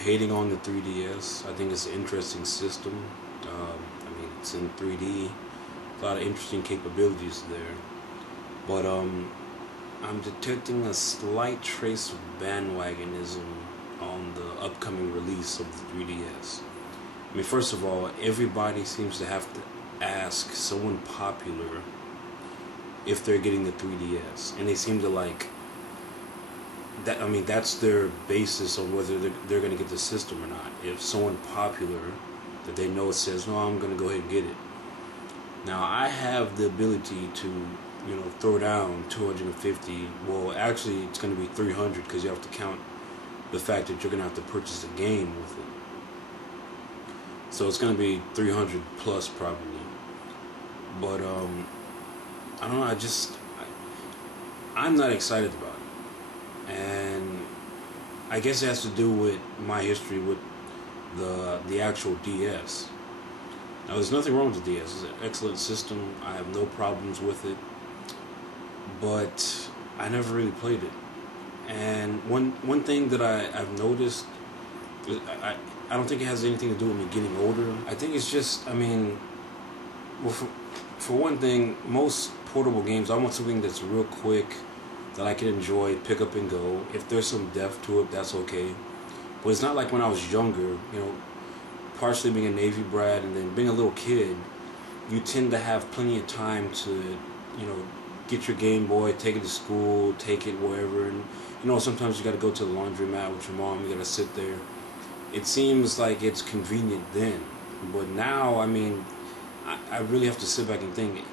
hating on the 3DS. I think it's an interesting system. It's in 3D. A lot of interesting capabilities there. But I'm detecting a slight trace of bandwagonism on the upcoming release of the 3DS. First of all, everybody seems to have to ask someone popular if they're getting the 3DS, and they seem to like that. That's their basis on whether they're going to get the system or not. If someone popular that they know says, "No, I'm going to go ahead and get it." Now, I have the ability to, throw down 250. Well, actually, it's going to be 300 because you have to count the fact that you're going to have to purchase a game with it. So it's going to be 300 plus probably. But I don't know. I'm not excited about it, and I guess it has to do with my history with the actual DS. Now, there's nothing wrong with the DS. It's an excellent system. I have no problems with it. But I never really played it. And one thing that I've noticed, I don't think it has anything to do with me getting older. I think it's just, for one thing, most portable games, I want something that's real quick, that I can enjoy, pick up and go. If there's some depth to it, that's okay. But it's not like when I was younger, partially being a Navy brat and then being a little kid, you tend to have plenty of time to, get your Game Boy, take it to school, take it wherever, and sometimes you got to go to the laundromat with your mom, you got to sit there. It seems like it's convenient then, but now, I really have to sit back and think,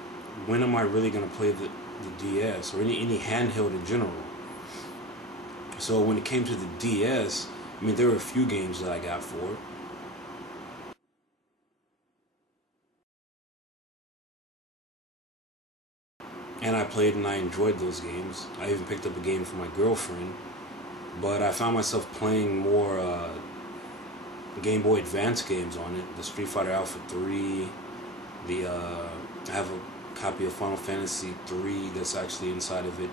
when am I really going to play the DS or any handheld in general? So when it came to the DS, there were a few games that I got for it. And I played and I enjoyed those games. I even picked up a game for my girlfriend. But I found myself playing more Game Boy Advance games on it. The Street Fighter Alpha 3. I have a copy of Final Fantasy 3 that's actually inside of it.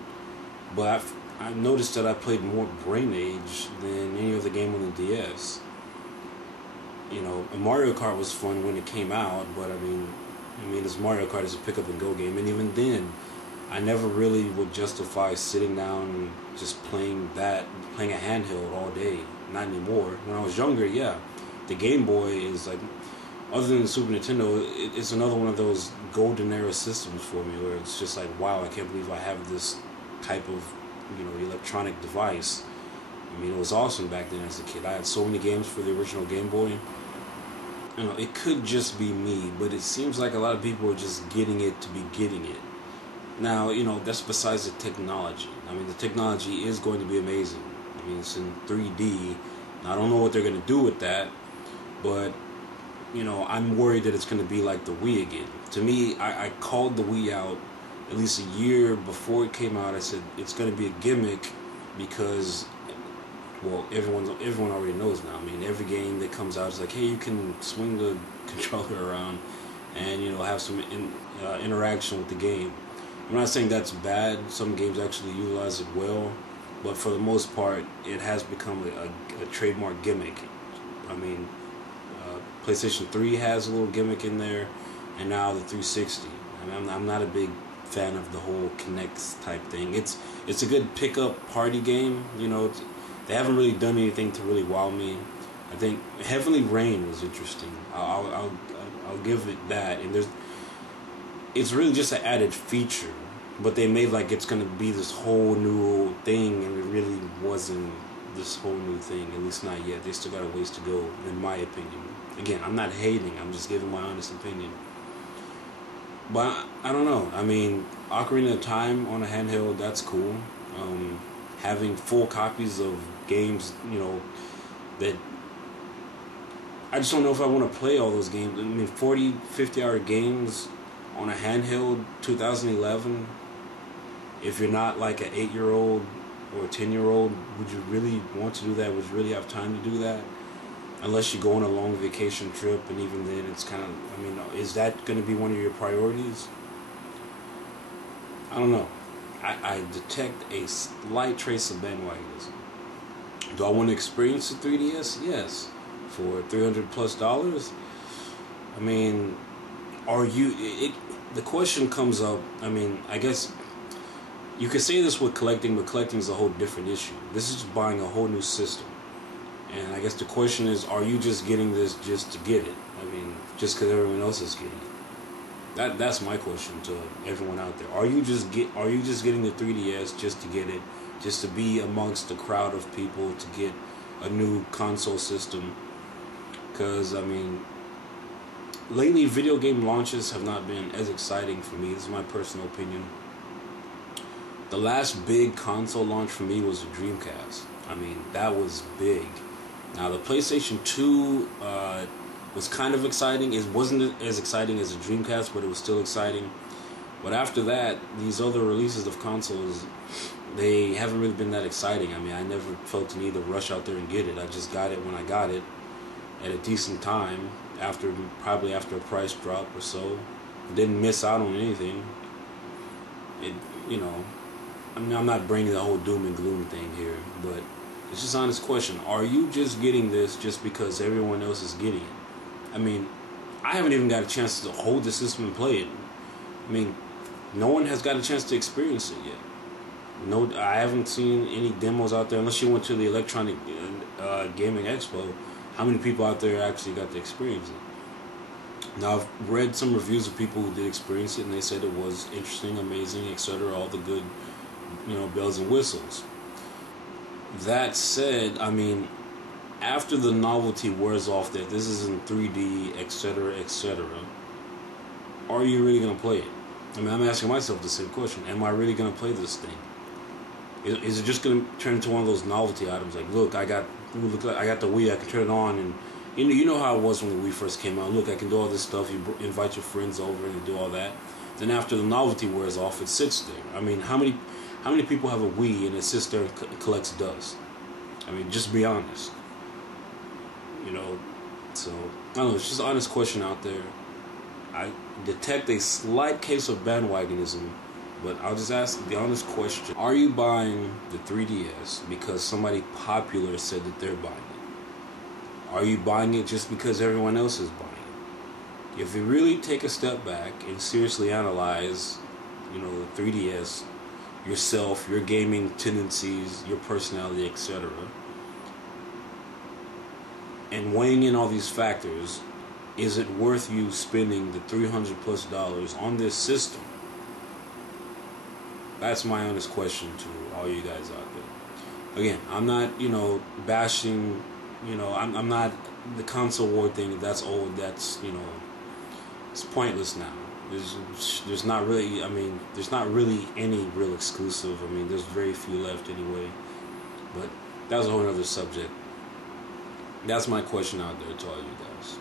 But I've noticed that I played more Brain Age than any other game on the DS. Mario Kart was fun when it came out, but this Mario Kart is a pick up and go game, and even then, I never really would justify sitting down and just playing a handheld all day. Not anymore. When I was younger, yeah, the Game Boy is like, other than the Super Nintendo, it's another one of those golden era systems for me, where it's just like, wow, I can't believe I have this type of, electronic device. It was awesome back then as a kid. I had so many games for the original Game Boy. It could just be me, but it seems like a lot of people are just getting it to be getting it. Now, that's besides the technology. The technology is going to be amazing. It's in 3D. I don't know what they're going to do with that, but, I'm worried that it's going to be like the Wii again. To me, I called the Wii out at least a year before it came out. I said, it's going to be a gimmick because, well, everyone already knows now. Every game that comes out is like, hey, you can swing the controller around and, have some interaction with the game. I'm not saying that's bad. Some games actually utilize it well, but for the most part, it has become a trademark gimmick. PlayStation 3 has a little gimmick in there, and now the 360. I'm not a big fan of the whole Kinect type thing. It's a good pick-up party game. They haven't really done anything to really wow me. I think Heavenly Rain was interesting. I'll give it that, and it's really just an added feature, but they made like it's going to be this whole new thing, and it really wasn't this whole new thing, at least not yet. They still got a ways to go, in my opinion. Again, I'm not hating, I'm just giving my honest opinion. But I don't know, Ocarina of Time on a handheld, that's cool. Having full copies of games, that I just don't know if I want to play all those games. 40, 50-hour games on a handheld, 2011, if you're not like an 8-year-old or a 10-year-old, would you really want to do that? Would you really have time to do that? Unless you go on a long vacation trip, and even then it's kind of, is that going to be one of your priorities? I don't know. I detect a slight trace of bandwagonism. Do I want to experience the 3DS? Yes. For $300+. I mean, are you? The question comes up. I mean, I guess you could say this with collecting, but collecting is a whole different issue. This is just buying a whole new system. And I guess the question is, are you just getting this just to get it? I mean, just because everyone else is getting it. That's my question to everyone out there. Are you just getting the 3DS just to get it, just to be amongst the crowd of people to get a new console system? Because I mean, lately video game launches have not been as exciting for me. This is my personal opinion. The last big console launch for me was the Dreamcast. I mean, that was big. Now the PlayStation 2 was kind of exciting. It wasn't as exciting as the Dreamcast, but it was still exciting. But after that, these other releases of consoles, they haven't really been that exciting. I mean, I never felt the need to rush out there and get it. I just got it when I got it at a decent time, probably after a price drop or so. Didn't miss out on anything. I mean, I'm not bringing the whole doom and gloom thing here, but it's just an honest question. Are you just getting this just because everyone else is getting it? I mean, I haven't even got a chance to hold the system and play it. I mean, no one has got a chance to experience it yet. No, I haven't seen any demos out there, unless you went to the Electronic Gaming Expo. How many people out there actually got to experience it? Now, I've read some reviews of people who did experience it, and they said it was interesting, amazing, etc., all the good, bells and whistles. That said, I mean, after the novelty wears off that this is in 3D, etc., etc., are you really going to play it? I mean, I'm asking myself the same question. Am I really going to play this thing? Is it just going to turn into one of those novelty items? Like, look, I got the Wii, I can turn it on, and you know how it was when the Wii first came out. Look, I can do all this stuff. You invite your friends over and do all that. Then after the novelty wears off, it sits there. I mean, how many people have a Wii and it sits there and collects dust? I mean, just be honest. So I don't know. It's just an honest question out there. I detect a slight case of bandwagonism, but I'll just ask the honest question. Are you buying the 3DS because somebody popular said that they're buying it? Are you buying it just because everyone else is buying it? If you really take a step back and seriously analyze, the 3DS, yourself, your gaming tendencies, your personality, etc., and weighing in all these factors, is it worth you spending the $300+ on this system? That's my honest question to all you guys out there. Again, I'm not, bashing, I'm not the console war thing. That's old. That's, it's pointless now. There's not really, there's not really any real exclusive. I mean, there's very few left anyway. But that was a whole other subject. That's my question out there to all you guys.